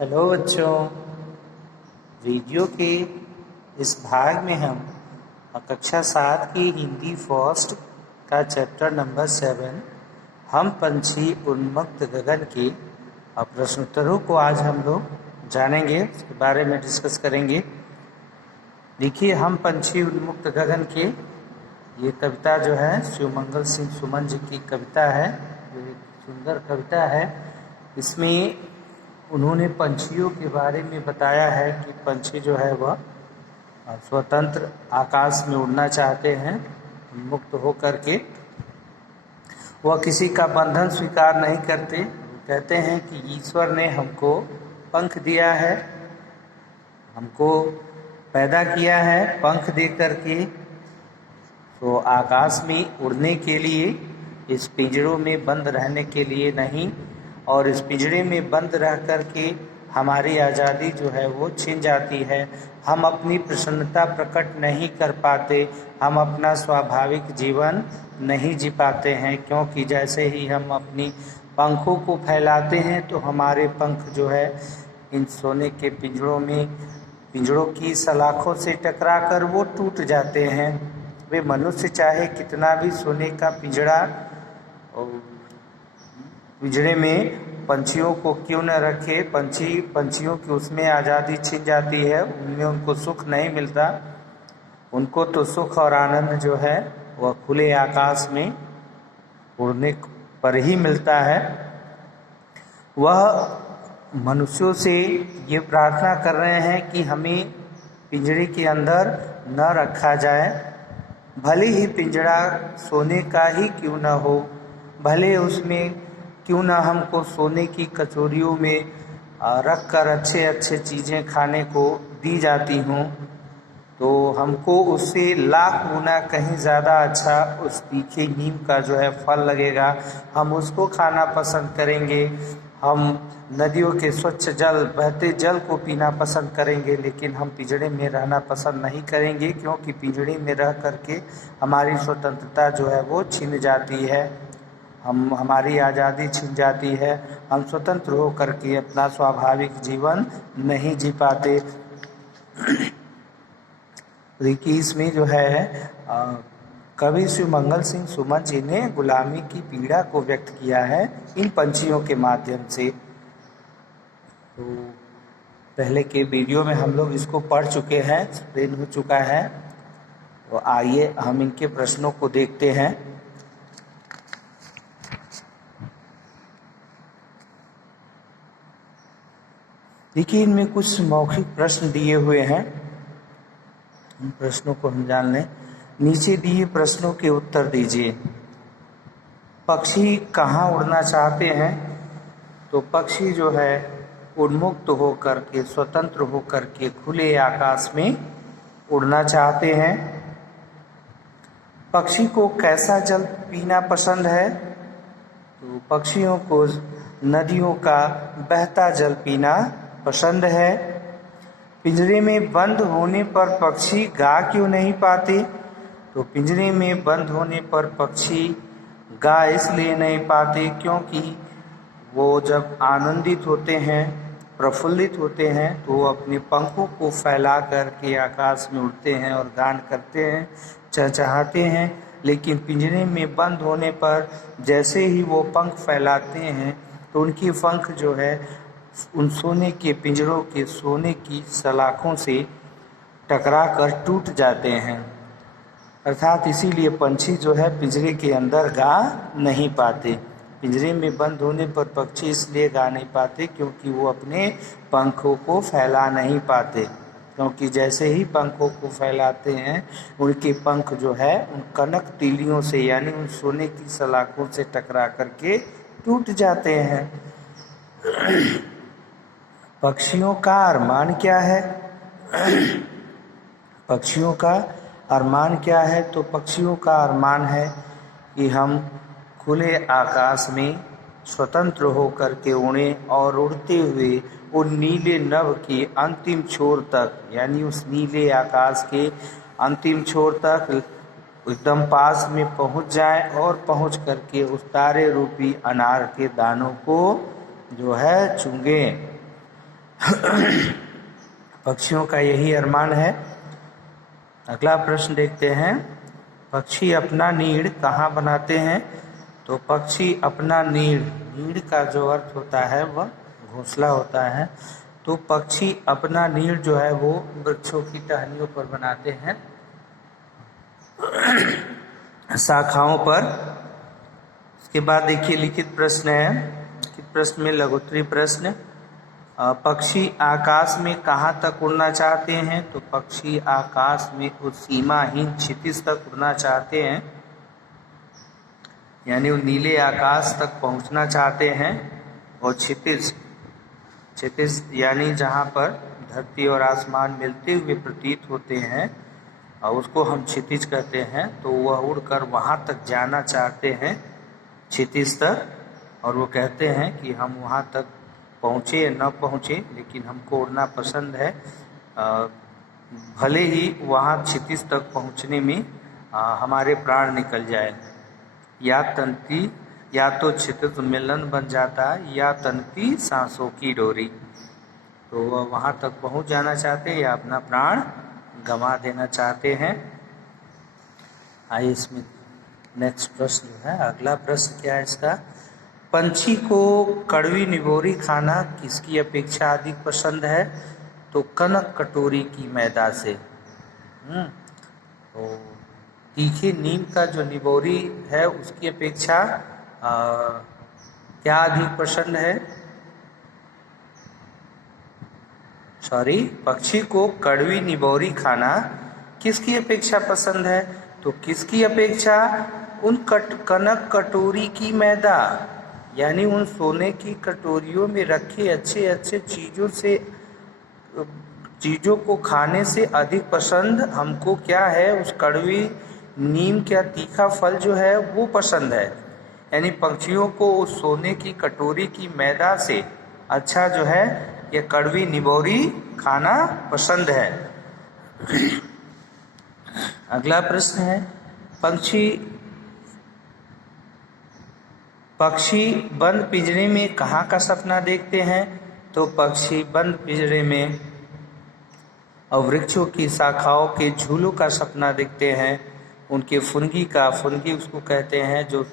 Hello बच्चों। Video के इस भाग में हम कक्षा 7 की हिंदी फर्स्ट का चैप्टर नंबर 7 हम पंछी उन्मुक्त गगन के प्रश्नोत्तरों को आज हम लोग जानेंगे, उसके बारे में डिस्कस करेंगे। देखिए, हम पंछी उन्मुक्त गगन के ये कविता जो है शिवमंगल सिंह सुमन जी की कविता है। ये एक सुंदर कविता है। इसमें उन्होंने पंछियों के बारे में बताया है कि पंछी जो है वह स्वतंत्र आकाश में उड़ना चाहते हैं, मुक्त होकर के। वह किसी का बंधन स्वीकार नहीं करते। कहते हैं कि ईश्वर ने हमको पंख दिया है, हमको पैदा किया है पंख दे करके, तो आकाश में उड़ने के लिए, इस पिंजरों में बंद रहने के लिए नहीं। और इस पिंजरे में बंद रह कर के हमारी आज़ादी जो है वो छिन जाती है। हम अपनी प्रसन्नता प्रकट नहीं कर पाते, हम अपना स्वाभाविक जीवन नहीं जी पाते हैं, क्योंकि जैसे ही हम अपनी पंखों को फैलाते हैं तो हमारे पंख जो है इन सोने के पिंजरों की सलाखों से टकरा कर वो टूट जाते हैं। वे मनुष्य चाहे कितना भी सोने का पिंजरे में पंछियों को क्यों न रखे, पंछियों की उसमें आज़ादी छिन जाती है, उनमें उनको सुख नहीं मिलता। उनको तो सुख और आनंद जो है वह खुले आकाश में उड़ने पर ही मिलता है। वह मनुष्यों से ये प्रार्थना कर रहे हैं कि हमें पिंजरे के अंदर न रखा जाए, भले ही पिंजरा सोने का ही क्यों न हो, भले उसमें क्यों ना हमको सोने की कचोरियों में रख कर अच्छे अच्छे चीज़ें खाने को दी जाती हों, तो हमको उससे लाख गुना कहीं ज़्यादा अच्छा उस तीखे नीम का जो है फल लगेगा, हम उसको खाना पसंद करेंगे। हम नदियों के स्वच्छ जल, बहते जल को पीना पसंद करेंगे, लेकिन हम पिंजरे में रहना पसंद नहीं करेंगे, क्योंकि पिंजरे में रह करके हमारी स्वतंत्रता जो है वो छिन जाती है, हमारी आज़ादी छिन जाती है, हम स्वतंत्र हो करके अपना स्वाभाविक जीवन नहीं जी पाते। देखिए, इसमें जो है कवि शिवमंगल सिंह सुमन जी ने गुलामी की पीड़ा को व्यक्त किया है इन पंछियों के माध्यम से। तो पहले के वीडियो में हम लोग इसको पढ़ चुके हैं, एक्सप्लेन हो चुका है। तो आइए हम इनके प्रश्नों को देखते हैं। देखिए, इनमें कुछ मौखिक प्रश्न दिए हुए हैं, इन प्रश्नों को हम जान लें। नीचे दिए प्रश्नों के उत्तर दीजिए। पक्षी कहाँ उड़ना चाहते हैं? तो पक्षी जो है उन्मुक्त होकर के, स्वतंत्र होकर के खुले आकाश में उड़ना चाहते हैं। पक्षी को कैसा जल पीना पसंद है? तो पक्षियों को नदियों का बहता जल पीना पसंद है। पिंजरे में बंद होने पर पक्षी गा क्यों नहीं पाते? तो पिंजरे में बंद होने पर पक्षी गा इसलिए नहीं पाते क्योंकि वो जब आनंदित होते हैं, प्रफुल्लित होते हैं, तो वो अपने पंखों को फैला करके आकाश में उड़ते हैं और गान करते हैं, चहचहाते हैं। लेकिन पिंजरे में बंद होने पर जैसे ही वो पंख फैलाते हैं तो उनकी पंख जो है उन सोने के पिंजरों के सोने की सलाखों से टकरा कर टूट जाते हैं। अर्थात इसीलिए पंछी जो है पिंजरे के अंदर गा नहीं पाते। पिंजरे में बंद होने पर पक्षी इसलिए गा नहीं पाते क्योंकि वो अपने पंखों को फैला नहीं पाते, क्योंकि जैसे ही पंखों को फैलाते हैं उनके पंख जो है उन कनक तीलियों से, यानी उन सोने की सलाखों से टकरा करके टूट जाते हैं। पक्षियों का अरमान क्या है? पक्षियों का अरमान क्या है? तो पक्षियों का अरमान है कि हम खुले आकाश में स्वतंत्र होकर के उड़ें और उड़ते हुए उन नीले नभ की अंतिम छोर तक, यानी उस नीले आकाश के अंतिम छोर तक एकदम पास में पहुंच जाएं और पहुंच करके उस तारे रूपी अनार के दानों को जो है चूंगें। पक्षियों का यही अरमान है। अगला प्रश्न देखते हैं, पक्षी अपना नीड़ कहाँ बनाते हैं? तो पक्षी अपना नीड़ का जो अर्थ होता है वह घोंसला होता है। तो पक्षी अपना नीड़ जो है वो वृक्षों की टहनियों पर बनाते हैं, शाखाओं पर। इसके बाद देखिए लिखित प्रश्न है, लिखित प्रश्न में लघुत्तरी प्रश्न, पक्षी आकाश में कहाँ तक उड़ना चाहते हैं? तो पक्षी आकाश में उस सीमाहीन क्षितिज तक उड़ना चाहते हैं, यानी वो नीले आकाश तक पहुंचना चाहते हैं। और क्षितिज यानी जहाँ पर धरती और आसमान मिलते हुए प्रतीत होते हैं और उसको हम क्षितिज कहते हैं। तो वह उड़कर वहाँ तक जाना चाहते हैं, क्षितिज तक, और वो कहते हैं कि हम वहाँ तक पहुँचे या न पहुँचे लेकिन हमको उड़ना पसंद है, भले ही वहाँ क्षितिज तक पहुँचने में हमारे प्राण निकल जाए। या तो क्षितिज मिलन बन जाता है या तनती सांसों की डोरी। तो वह वहाँ तक पहुँच जाना चाहते हैं या अपना प्राण गंवा देना चाहते हैं। आइए इसमें नेक्स्ट प्रश्न जो है, अगला प्रश्न क्या है इसका, पंछी को कड़वी निबोरी खाना किसकी अपेक्षा अधिक पसंद है? तो कनक कटोरी की मैदा से। तो तीखे नीम का जो निबोरी है उसकी अपेक्षा क्या अधिक पसंद है? पक्षी को कड़वी निबोरी खाना किसकी अपेक्षा पसंद है? तो किसकी अपेक्षा? उन कनक कटोरी की मैदा, यानी उन सोने की कटोरियों में रखे अच्छे अच्छे चीज़ों को खाने से अधिक पसंद हमको क्या है? उस कड़वी नीम का तीखा फल जो है वो पसंद है। यानी पक्षियों को उस सोने की कटोरी की मैदा से अच्छा जो है ये कड़वी निबोरी खाना पसंद है। अगला प्रश्न है, पक्षी बंद पिंजरे में कहाँ का सपना देखते हैं? तो पक्षी बंद पिंजरे में और वृक्षों की शाखाओं के झूलों का सपना देखते हैं। उनके फुनगी उसको कहते हैं, जो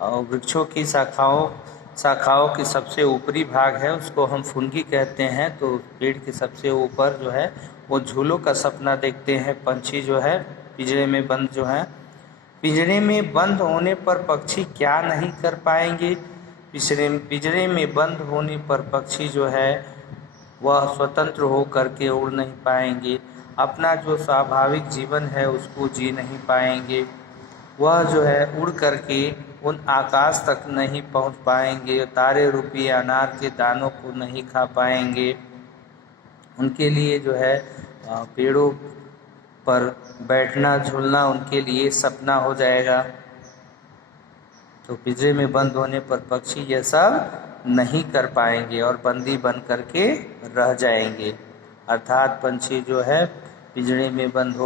वृक्षों की शाखाओं की सबसे ऊपरी भाग है उसको हम फुनगी कहते हैं। तो पेड़ के सबसे ऊपर जो है वो झूलों का सपना देखते हैं पंछी जो है पिंजरे में बंद जो है। पिंजरे में बंद होने पर पक्षी क्या नहीं कर पाएंगे? पिंजरे में बंद होने पर पक्षी जो है वह स्वतंत्र हो करके उड़ नहीं पाएंगे, अपना जो स्वाभाविक जीवन है उसको जी नहीं पाएंगे। वह जो है उड़ करके उन आकाश तक नहीं पहुंच पाएंगे, तारे रूपी अनार के दानों को नहीं खा पाएंगे। उनके लिए जो है पेड़ों पर बैठना झूलना उनके लिए सपना हो जाएगा। तो पिंजरे में बंद होने पर पक्षी ये सब नहीं कर पाएंगे और बंदी बन करके रह जाएंगे। अर्थात पंछी जो है पिंजरे में बंद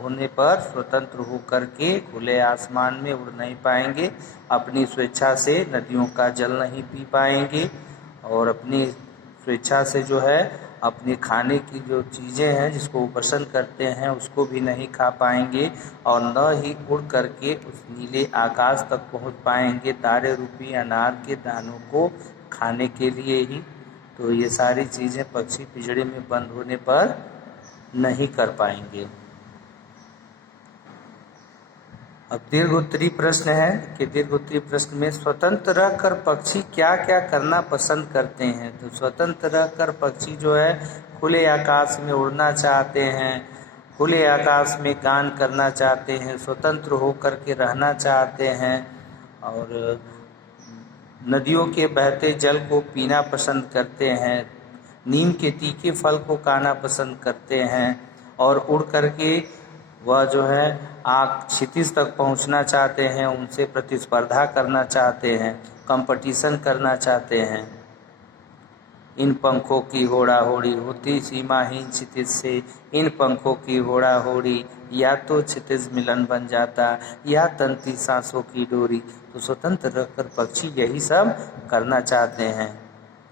होने पर स्वतंत्र हो करके खुले आसमान में उड़ नहीं पाएंगे, अपनी स्वेच्छा से नदियों का जल नहीं पी पाएंगे और अपनी स्वेच्छा से जो है अपने खाने की जो चीज़ें हैं जिसको वो पसंद करते हैं उसको भी नहीं खा पाएंगे और न ही उड़ करके उस नीले आकाश तक पहुंच पाएंगे तारे रूपी अनार के दानों को खाने के लिए ही। तो ये सारी चीज़ें पक्षी पिंजरे में बंद होने पर नहीं कर पाएंगे। अब दीर्घोत्तरी प्रश्न है कि दीर्घोत्तरी प्रश्न में स्वतंत्र रहकर पक्षी क्या क्या करना पसंद करते हैं? तो स्वतंत्र रहकर पक्षी जो है खुले आकाश में उड़ना चाहते हैं, खुले आकाश में गान करना चाहते हैं, स्वतंत्र होकर के रहना चाहते हैं और नदियों के बहते जल को पीना पसंद करते हैं, नीम के तीखे फल को खाना पसंद करते हैं और उड़ करके वह जो है क्षितिज तक पहुंचना चाहते हैं, उनसे प्रतिस्पर्धा करना चाहते हैं, कंपटीशन करना चाहते हैं। इन पंखों की होड़ा होड़ी होती सीमाहीन क्षितिज से, इन पंखों की होड़ा होड़ी या तो क्षितिज मिलन बन जाता या तंती सांसों की डोरी। तो स्वतंत्र रहकर पक्षी यही सब करना चाहते हैं।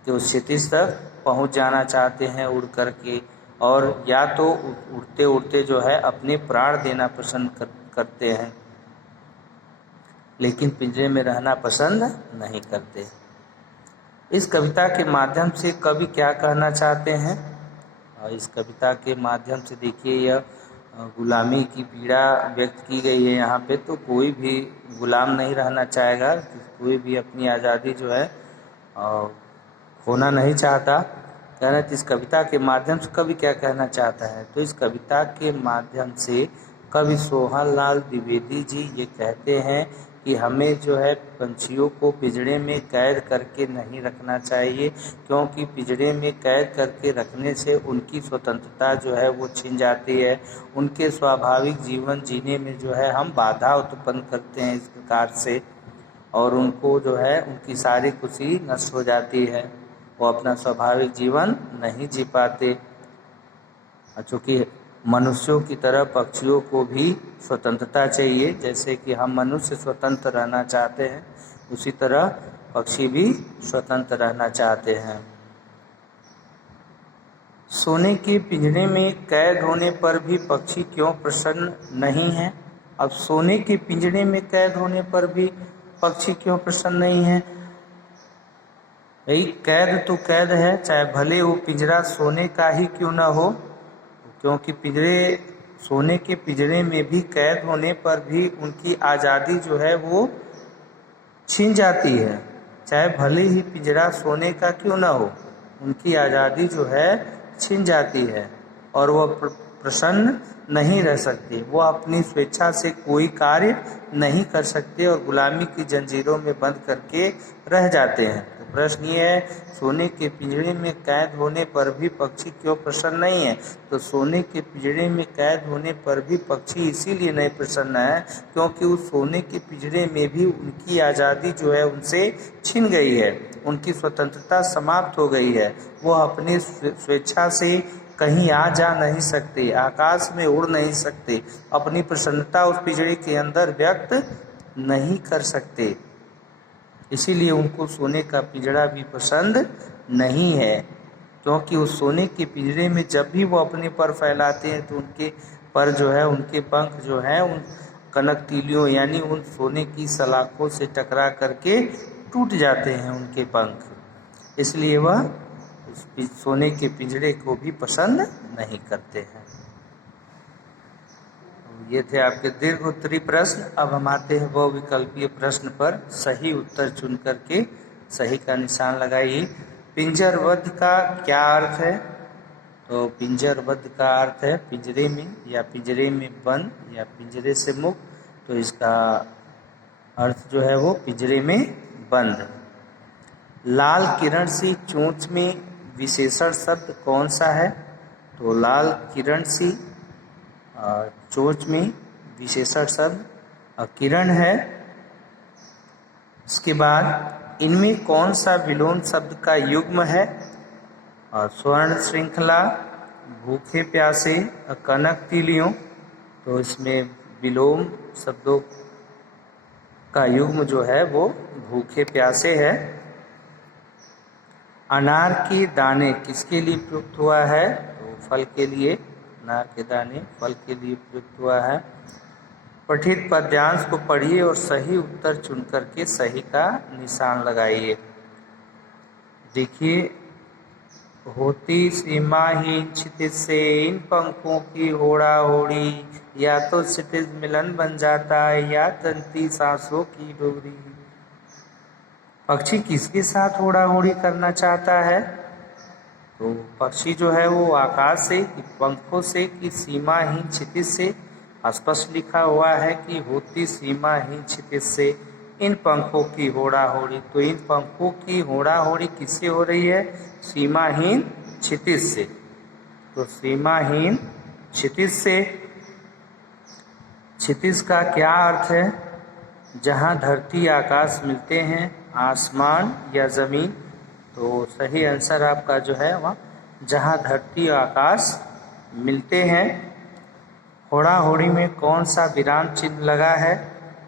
कि उस क्षितिज तक पहुंच जाना चाहते हैं उड़ करके, और या तो उड़ते उड़ते जो है अपने प्राण देना पसंद करते हैं, लेकिन पिंजरे में रहना पसंद नहीं करते। इस कविता के माध्यम से कवि क्या कहना चाहते हैं? और इस कविता के माध्यम से देखिए यह गुलामी की पीड़ा व्यक्त की गई है यहाँ पे। तो कोई भी गुलाम नहीं रहना चाहेगा, कोई भी अपनी आज़ादी जो है खोना नहीं चाहता। कहना इस कविता के माध्यम से कवि क्या कहना चाहता है? तो इस कविता के माध्यम से कवि सोहनलाल द्विवेदी जी ये कहते हैं कि हमें जो है पंछियों को पिंजरे में कैद करके नहीं रखना चाहिए, क्योंकि पिंजरे में कैद करके रखने से उनकी स्वतंत्रता जो है वो छिन जाती है। उनके स्वाभाविक जीवन जीने में जो है हम बाधा उत्पन्न करते हैं इस प्रकार से, और उनको जो है उनकी सारी खुशी नष्ट हो जाती है, वो अपना स्वाभाविक जीवन नहीं जी पाते। चूँकि मनुष्यों की तरह पक्षियों को भी स्वतंत्रता चाहिए, जैसे कि हम मनुष्य स्वतंत्र रहना चाहते हैं, उसी तरह पक्षी भी स्वतंत्र रहना चाहते हैं। सोने के पिंजरे में कैद होने पर भी पक्षी क्यों प्रसन्न नहीं है? अब सोने के पिंजरे में कैद होने पर भी पक्षी क्यों प्रसन्न नहीं है? भाई कैद तो कैद है, चाहे भले वो पिंजरा सोने का ही क्यों ना हो, क्योंकि सोने के पिंजरे में भी कैद होने पर भी उनकी आज़ादी जो है वो छिन जाती है। चाहे भले ही पिंजरा सोने का क्यों ना हो, उनकी आज़ादी जो है छिन जाती है और वह प्रसन्न नहीं रह सकते। वो अपनी स्वेच्छा से कोई कार्य नहीं कर सकते और गुलामी की जंजीरों में बंद करके रह जाते हैं। तो प्रश्न ये है, सोने के पिंजरे में कैद होने पर भी पक्षी क्यों प्रसन्न नहीं है? तो सोने के पिंजरे में कैद होने पर भी पक्षी इसीलिए नहीं प्रसन्न है क्योंकि उस सोने के पिंजरे में भी उनकी आज़ादी जो है उनसे छिन गई है, उनकी स्वतंत्रता समाप्त हो गई है। वो अपनी स्वेच्छा से कहीं आ जा नहीं सकते, आकाश में उड़ नहीं सकते, अपनी प्रसन्नता उस पिंजरे के अंदर व्यक्त नहीं कर सकते। इसीलिए उनको सोने का पिंजरा भी पसंद नहीं है, क्योंकि उस सोने के पिंजरे में जब भी वो अपने पर फैलाते हैं तो उनके पर जो है, उनके पंख जो है उन कनक तीलियों यानी उन सोने की सलाखों से टकरा करके टूट जाते हैं उनके पंख। इसलिए वह उस सोने के पिंजरे को भी पसंद नहीं करते हैं। ये थे आपके दीर्घ उत्तरी प्रश्न। अब हम आते हैं बहुविकल्पीय प्रश्न पर। सही उत्तर चुन करके सही का निशान लगाइए। पिंजरबद्ध का क्या अर्थ है? तो पिंजरबद्ध का अर्थ है पिंजरे में या पिंजरे में बंद या पिंजरे से मुक्त। तो इसका अर्थ जो है वो पिंजरे में बंद। लाल किरण सी चोंच में विशेषण शब्द कौन सा है? तो लाल किरण सी चोंच में विशेषण शब्द किरण है। इसके बाद इनमें कौन सा विलोम शब्द का युग्म है? स्वर्ण श्रृंखला, भूखे प्यासे, कनक तीलियों। तो इसमें विलोम शब्दों का युग्म जो है वो भूखे प्यासे है। अनार के दाने किसके लिए प्रयुक्त हुआ है? तो फल के लिए। अनार के दाने फल के लिए प्रयुक्त हुआ है। पठित पद्यांश को पढ़िए और सही उत्तर चुन करके सही का निशान लगाइए। देखिए, होती सीमाहीन क्षितिज से इन पंखों की होड़ा होड़ी, या तो क्षितिज मिलन बन जाता है या तंती सांसों की डोरी। पक्षी किसके साथ होड़ा होड़ी करना चाहता है? तो पक्षी जो है वो आकाश से, पंखों से कि सीमाहीन क्षितिज से। स्पष्ट लिखा हुआ है कि होती सीमाहीन क्षितिज से इन पंखों की होड़ा होड़ी। तो इन पंखों की होड़ा होड़ी किससे हो रही है? सीमाहीन क्षितिज से। तो सीमाहीन क्षितिज से। क्षितिज का क्या अर्थ है? जहाँ धरती आकाश मिलते हैं, आसमान या जमीन। तो सही आंसर आपका जो है वह जहाँ धरती और आकाश मिलते हैं। होड़ा होड़ी में कौन सा विराम चिन्ह लगा है?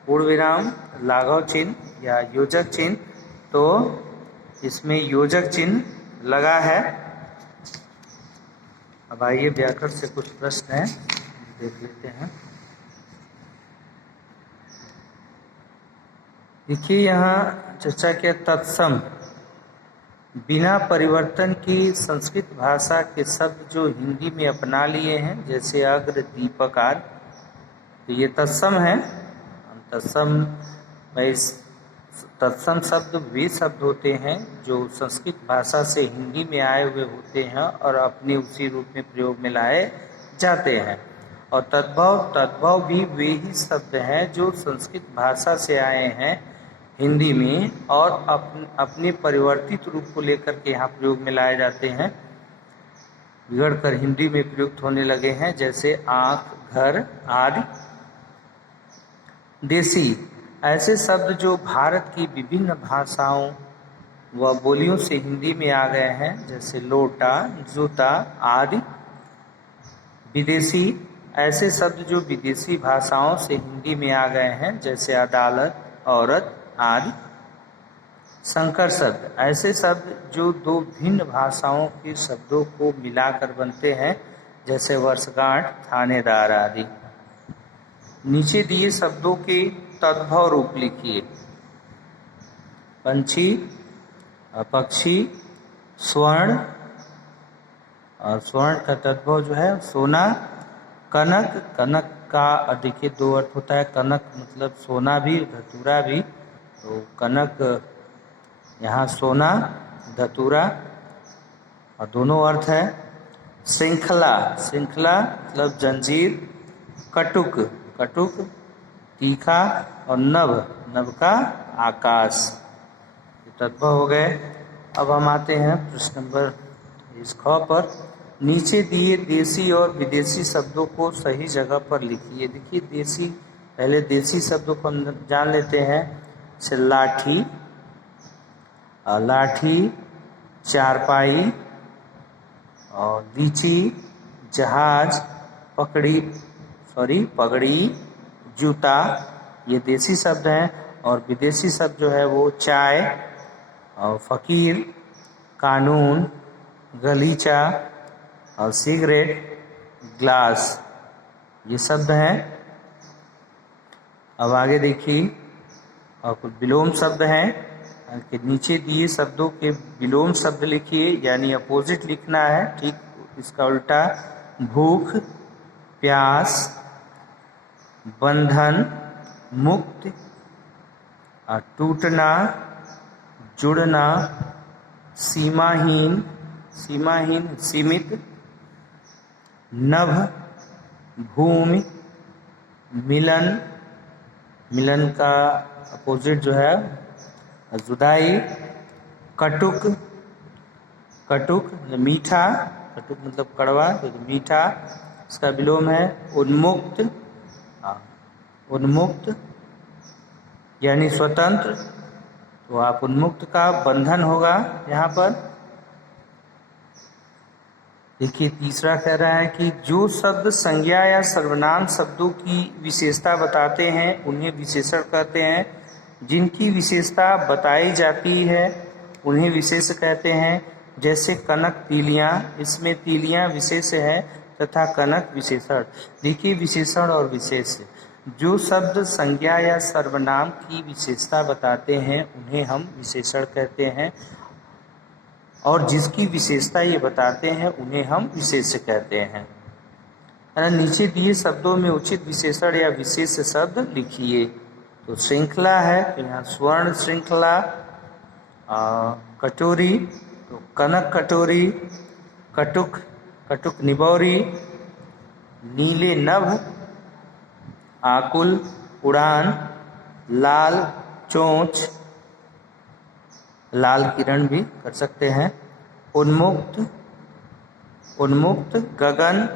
पूर्ण विराम, लाघव चिन्ह या योजक चिन्ह। तो इसमें योजक चिन्ह लगा है। अब आइए व्याकरण से कुछ प्रश्न हैं, देख लेते हैं। देखिए यहाँ चर्चा किया तत्सम, बिना परिवर्तन की संस्कृत भाषा के शब्द जो हिंदी में अपना लिए हैं, जैसे अग्र, दीपक आदि, तो ये तत्सम है। तत्सम तत्सम शब्द वे शब्द होते हैं जो संस्कृत भाषा से हिंदी में आए हुए होते हैं और अपने उसी रूप में प्रयोग में लाए जाते हैं। और तद्भव भी वे ही शब्द हैं जो संस्कृत भाषा से आए हैं हिंदी में और अपने परिवर्तित रूप को लेकर के यहाँ प्रयोग में लाए जाते हैं, बिगड़ कर हिंदी में प्रयुक्त होने लगे हैं, जैसे आँख, घर आदि। देसी, ऐसे शब्द जो भारत की विभिन्न भाषाओं व बोलियों से हिंदी में आ गए हैं, जैसे लोटा, जूता आदि। विदेशी, ऐसे शब्द जो विदेशी भाषाओं से हिंदी में आ गए हैं, जैसे अदालत, औरत आदि। संकर शब्द, ऐसे शब्द जो दो भिन्न भाषाओं के शब्दों को मिलाकर बनते हैं, जैसे वर्षगांठ, थानेदार आदि। नीचे दिए शब्दों के तद्भव रूप लिखिए। पंछी, पक्षी, स्वर्ण, और स्वर्ण का तद्भव जो है सोना। कनक, कनक का देखिए दो अर्थ होता है, कनक मतलब सोना भी, धतूरा भी। तो कनक यहाँ सोना, धतूरा, और दोनों अर्थ है। श्रृंखला, श्रृंखला मतलब जंजीर। कटुक, कटुक तीखा, और नभ, नभ का आकाश। तद्भव हो गए। अब हम आते हैं प्रश्न नंबर इस ख पर। नीचे दिए देसी और विदेशी शब्दों को सही जगह पर लिखिए। देखिए देसी, पहले देसी शब्दों को जान लेते हैं। जैसे लाठी, लाठी, चारपाई, और लीची, जहाज, पगड़ी, जूता, ये देसी शब्द हैं। और विदेशी शब्द जो है वो चाय, और फकीर, कानून, गलीचा, और सिगरेट, ग्लास, ये शब्द हैं। अब आगे देखिए, और कुछ विलोम शब्द हैं कि नीचे दिए शब्दों के विलोम शब्द लिखिए, यानी अपोजिट लिखना है, ठीक इसका उल्टा। भूख, प्यास, बंधन, मुक्त, टूटना, जुड़ना, सीमाहीन, सीमाहीन सीमित, नभ, भूमि, मिलन, मिलन का अपोजिट जो है जुदाई। कटुक, कटुक मीठा, कटुक मतलब कड़वा, तो मीठा, इसका विलोम है। उन्मुक्त, उन्मुक्त यानी स्वतंत्र, तो आप उन्मुक्त का बंधन होगा यहाँ पर। देखिए तीसरा कह रहा है कि जो शब्द संज्ञा या सर्वनाम शब्दों की विशेषता बताते हैं उन्हें विशेषण कहते हैं। जिनकी विशेषता बताई जाती है उन्हें विशेष कहते हैं। जैसे कनक तीलियां, इसमें तीलियां विशेष है तथा कनक विशेषण। देखिए विशेषण और विशेष, जो शब्द संज्ञा या सर्वनाम की विशेषता बताते हैं उन्हें हम विशेषण कहते हैं, और जिसकी विशेषता ये बताते हैं उन्हें हम विशेष्य कहते हैं। नीचे दिए शब्दों में उचित विशेषण या विशेष शब्द लिखिए। तो श्रृंखला है, तो यहाँ स्वर्ण श्रृंखला। कटोरी, तो कनक कटोरी। कटुक, कटुक निबौरी। नीले नभ, आकुल, उड़ान। लाल चोंच, लाल किरण भी कर सकते हैं। उन्मुक्त, उन्मुक्त गगन।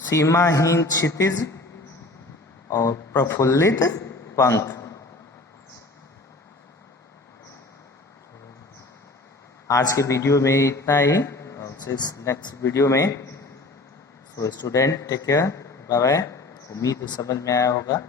सीमाहीन क्षितिज, और प्रफुल्लित पंख। आज के वीडियो में इतना ही। नेक्स्ट वीडियो में। So student take care, bye bye. उम्मीद है समझ में आया होगा।